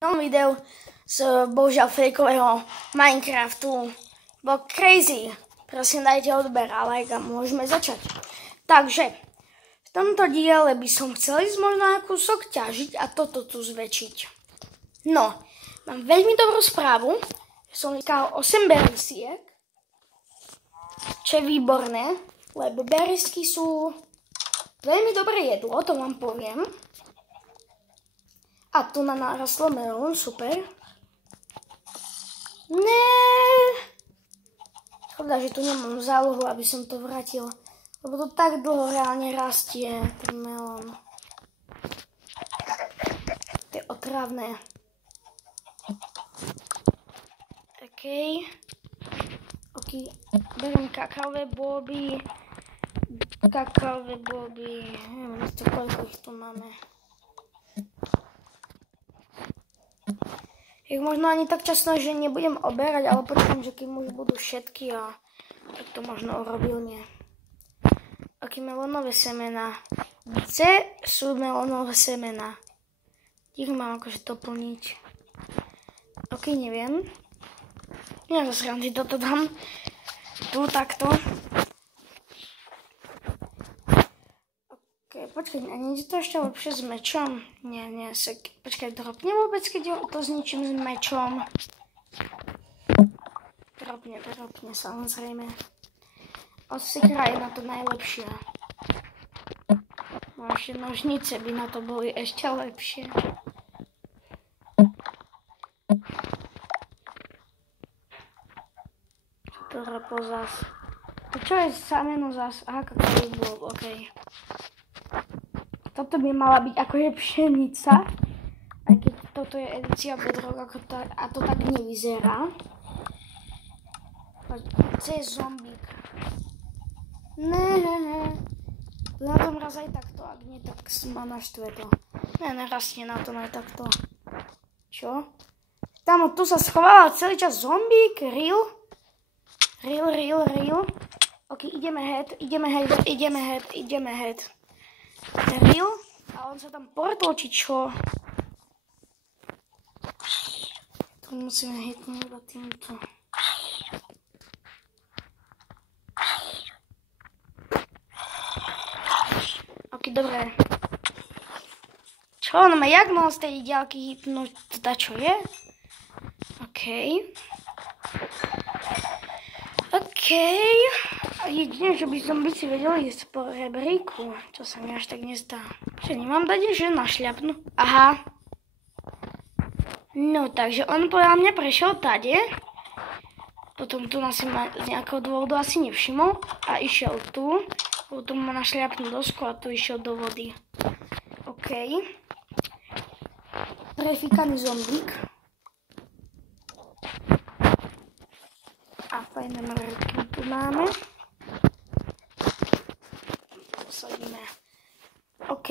novom videu z bohužiaľ fejkového Minecraftu. Bol crazy. Prosím, dajte odber a like a môžeme začať. Takže, v tomto diele by som chcel ísť možno na kúsok ťažiť a toto tu zväčšiť. No, mám veľmi dobrú správu. Som získal 8 berisiek, čo je výborné, lebo berisky sú veľmi dobré jedlo, to vám poviem. A tu na narastlo melón, super. Škoda, že tu nemám zálohu, aby som to vrátil. Lebo to tak dlho reálne rastie, ten melón. To je otrávne. OK, beriem kakaové boby. Neviem, koľko ich tu máme. Ich možno ani tak často, že nebudem oberať, ale počkám, že kým už budú všetky a tak to možno urobil nie. Aké melónové semená. Kde sú melónové semená? Ich mám akože doplniť. OK, neviem. Ja zase rád toto dám. Tu takto. Počkaj, a nie je to ešte lepšie s mečom? Nie, počkaj, dropne vôbec, keď to zničím s mečom? Dropne, samozrejme. Osikra je na to najlepšie. No ešte nožnice by na to boli ešte lepšie. Dropo zas. To čo je sameno zas? Aha, kakavý bol, okej. Toto by mala byť akože pšenica, aj keď toto je edícia Bedrock, a to tak nevyzerá. To je zombík. Na tom raz aj takto, ak nie, tak ma naštve to. Nerastne na tom aj takto. Čo? Tam tu sa schovala celý čas zombík, real. Ok, ideme head. Real? A on sa tam portol, či čo? Tu musíme hitnúť iba týmto. Ok, dobre. Čo? No ma jak mohol z tej diaľky hitnúť? Teda čo je? OK. Jedine, že by som si vedel ísť po rebríku, čo sa mi až tak nezdá. Že nemám dať, že našľapnú. Aha. No, takže on podľa mňa prešiel tade. Potom tu si ma z nejakého dôvodu asi nevšimol. A išiel tu. Potom ma našľapnú dosku a tu išiel do vody. OK. Prefíkaný zombík. A fajné mrky tu máme. Posadíme. OK,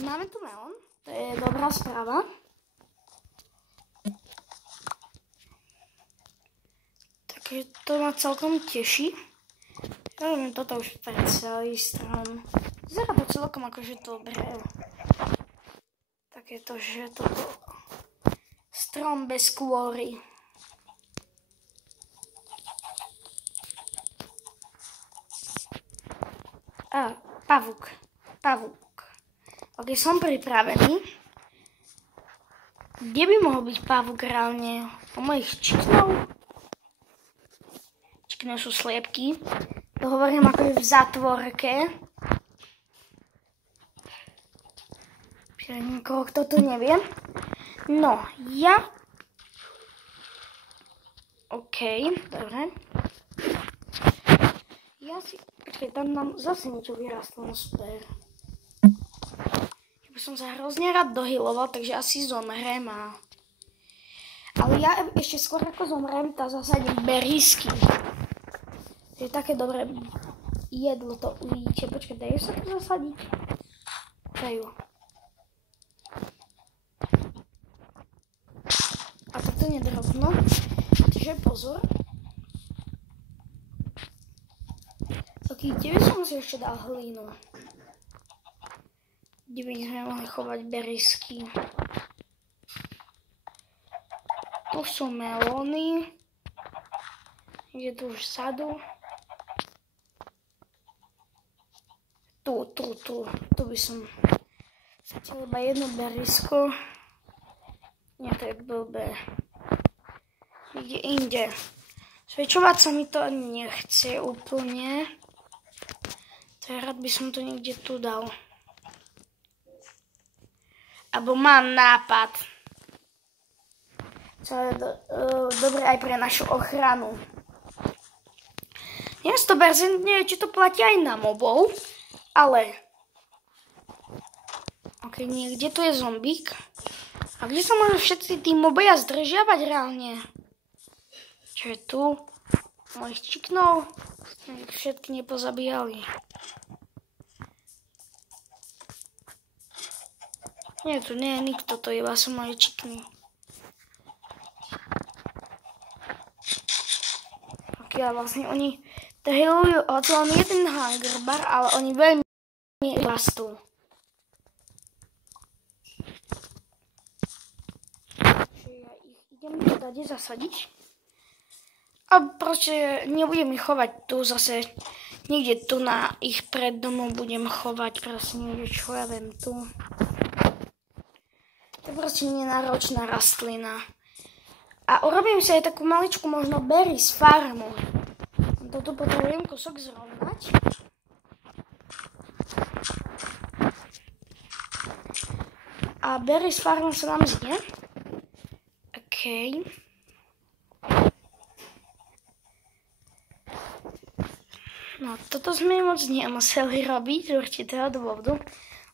máme tu melón. To je dobrá správa. Takže to ma celkom teší. Ja robím toto už pre celý strom. Vyzerá to celkom akože dobre. Takéto, že toto strom bez kôry. Pavúk. Ok, som pripravený. Kde by mohol byť pavúk reálne? U mojich čiknov? Čiknov sú sliepky. To hovorím ako v zatvorke. Pre nikoho, kto to nevie. No, ja... OK, dobre. Počkej, tam nám zase niečo vyrastlo, no super. Ja by som sa hrozne rád dohyloval, takže asi zomrem a... Ale ja ešte skôr ako zomrem, tá zasadím berisky. To je také dobré jedlo, to uvidíte. Počkaj, dajú sa to zasadiť? Dajú. A toto nedrobno. Takže pozor. Kde by som si ešte dal hlínu? Kde by sme mohli chovať berisky? už sú melóny. Je tu už vzadu. Tu by som zatiaľ iba jedno berisko. Nie, to je blbé. Niekde inde. Sviečovať sa mi to nechce úplne. Rád by som to niekde tu dal. Alebo mám nápad. Čo je dobré aj pre našu ochranu. Nie 100% neviem, či to platí aj na mobov, ale... Ok, niekde tu je zombík. A kde sa môžu všetci tí mobia zdržiavať reálne? Čo je tu? Mojich čiknov? Všetky nepozabíjali. Nie, tu nie je nikto, to iba sú moje čikny. Ok, a vlastne oni to healujú od len jeden hunger bar, ale oni veľmi rastú. Čiže ja ich idem tu dať zasadiť. A proste nebudem ich chovať tu zase. Niekde tu na ich pred domom budem chovať, proste niekde, čo ja viem, tu. To je proste nenáročná rastlina. A urobím si aj takú maličku možno berries farmu. Toto potrebujem kúsok zrovnať. A berries farmu sa nám znie. OK. No, toto sme moc nemuseli robiť z určitého dôvodu,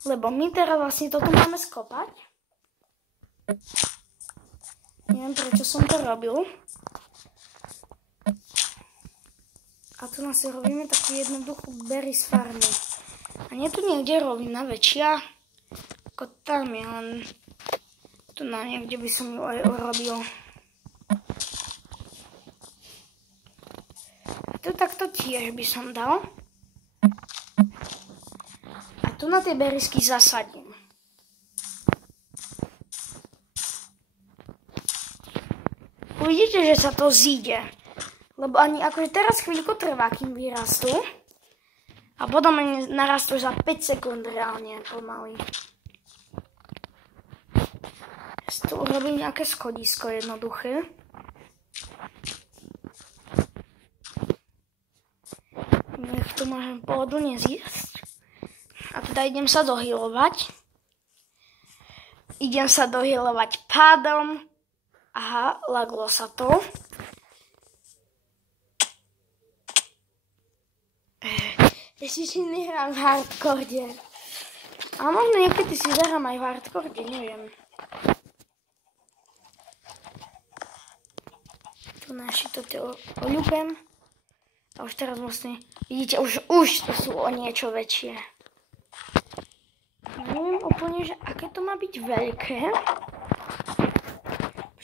lebo my teraz vlastne toto máme skopať. Neviem, prečo som to robil. A tu nás robíme takú jednoduchú berries farmu. A nie tu niekde rovina väčšia, ako tam je, len tu na niekde by som ju aj urobil. Tu takto tiež by som dal. A tu na tie berisky zasadím. Uvidíte, že sa to zíde. Lebo ani akože teraz chvíľku trvá, kým vyrastú. A potom narastú za 5 sekúnd reálne pomaly. Ja si tu urobím nejaké schodisko jednoduché. Nech tu môžem pohodlne zjesť. A teda idem sa dohylovať. Idem sa dohylovať pádom. Aha, laglo sa to. Ešte si nehrám v hardcore. A možno niekedy si zahrám aj v hardcore, neviem. Tu naši toto oľúbem. A už teraz vlastne, vidíte, už to sú o niečo väčšie. Neviem úplne, že aké to má byť veľké.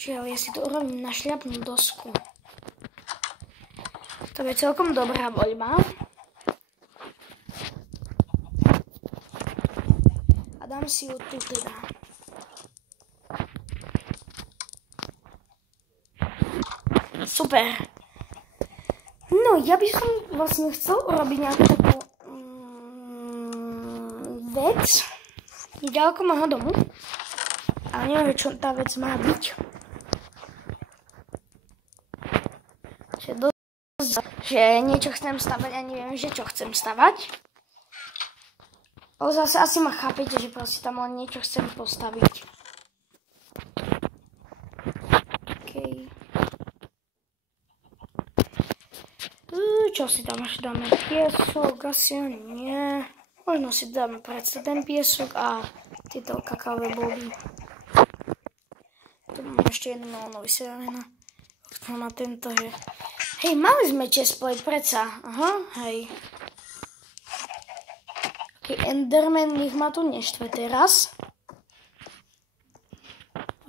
Ale ja si to urobím na šľapnú dosku. To je celkom dobrá voľba. A dám si ju tu teda. Super. No, ja by som vlastne chcel urobiť nejakú takú vec. Ďaleko môjho domu. Ale neviem, čo tá vec má byť. Že niečo chcem stavať a neviem, že čo chcem stavať. Ale zase asi ma chápete, že proste tam len niečo chcem postaviť. OK. Čo si tam ešte dáme? Piesok, asi nie. Možno si dáme predsa ten piesok a tieto kakaové body. Tu mám ešte jednu melónovú semeno. Na tento, že... Hej, mali sme chestplate, predsa. Aha, hej. Ok, Enderman nech ma tu neštve teraz.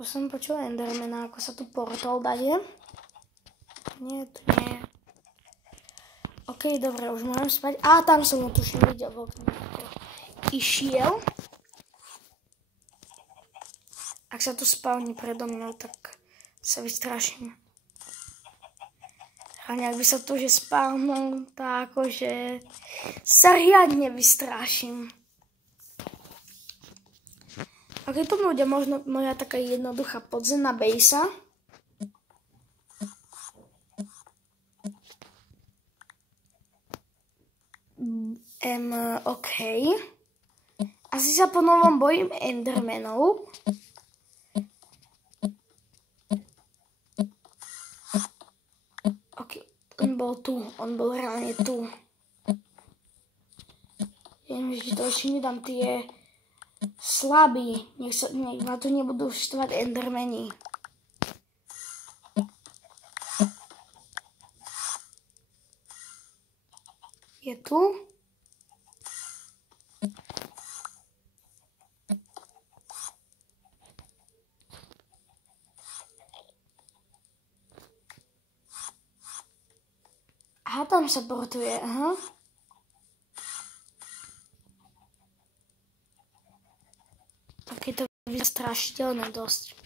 To som počul Endermana, ako sa tu portal dade. Nie, tu nie. Ok, dobre, už môžem spať. Á, tam som ho tuším videl v okne. Išiel. Ak sa tu spavní predo mnou, tak sa vystraším. A nejak by sa to, že spálnul, tak akože sa riadne vystraším. A keď to bude možno moja taká jednoduchá podzemná bejsa, OK. Asi sa po novom bojím Endermanov. OK, on bol tu, on bol reálne tu. Viem, že to ešte nedám tie slabí, nech ma tu nebudú štvať Endermani. Je tu? Aha, tam sa portuje, aha. Tak je to strašidelné dosť.